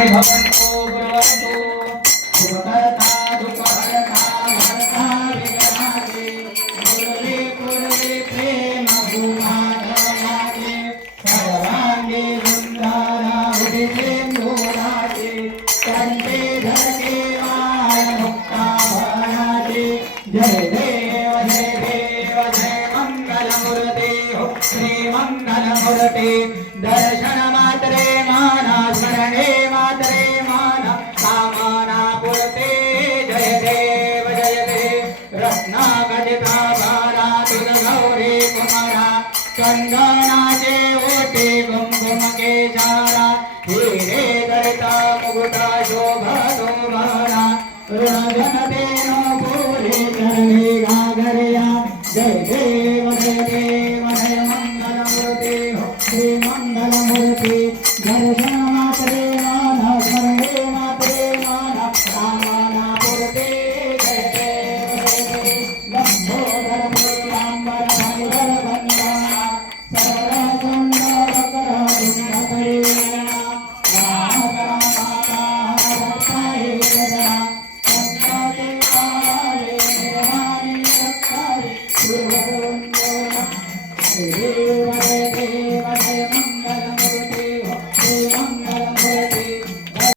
सर्वे भवन्तु कुर्वन्तु सुखकर्ता दुःखहर्ता भर्ता विघ्नादि कुरुले कुरुले प्रेम भूमाधयादि सर्वाङ्गे सुन्दरा उदितेन्दुरादि कण्ठे धरके वाय मुक्ता भयादि जय देव जय मंगलमूर्ते हो श्री मंगलमूर्ते दर्शन मात्रे माना स्मरणे मात्रे माना कामना पूर्ते जय देव रत्नागदिता भारा तुझ गौरी कुमारा चंदनाचे ओटे कुंकुम केशारा हिरे दरिता मुकुटा शोभा शोभारा ऋणजनते नो पूरे चरणे गागरया जय देव जय मंगलमूर्ते हो श्री मंगलमूर्ते दर्शन मात्रे माना स्मरणे मात्रे माना कामना पूर्ते जय देव लंबोदर पीतांबर धनुधर वंदना सरल सुंदर वक्र दुंड